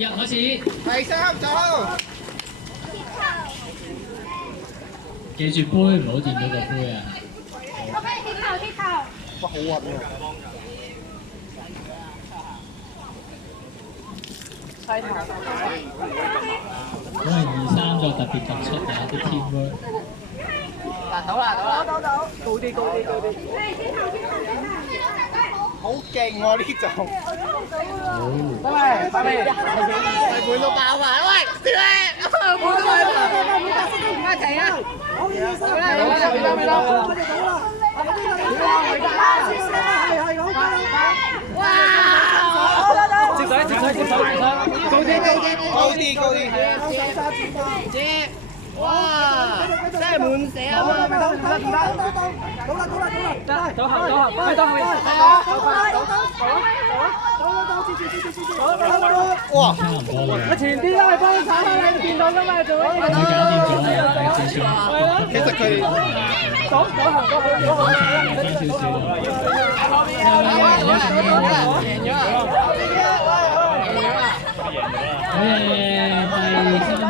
一開始。第三組。記住杯唔好掂到個杯啊！我俾你貼頭。哇，好暈啊！因為2、3個特別突出嘅啲 teamwork。嗱，到，高啲。好勁喎呢種！快盤到爆埋，喂，小姐，盤到唔該停啊！哇！接水，高啲，接，哇！真係滿瀉啊！走後，哇！差唔多啦。前啲啦，幫手啦，你見到㗎嘛？做乜嘢？你搞掂咗啦，少少。其實佢哋講少少。好嘢，第3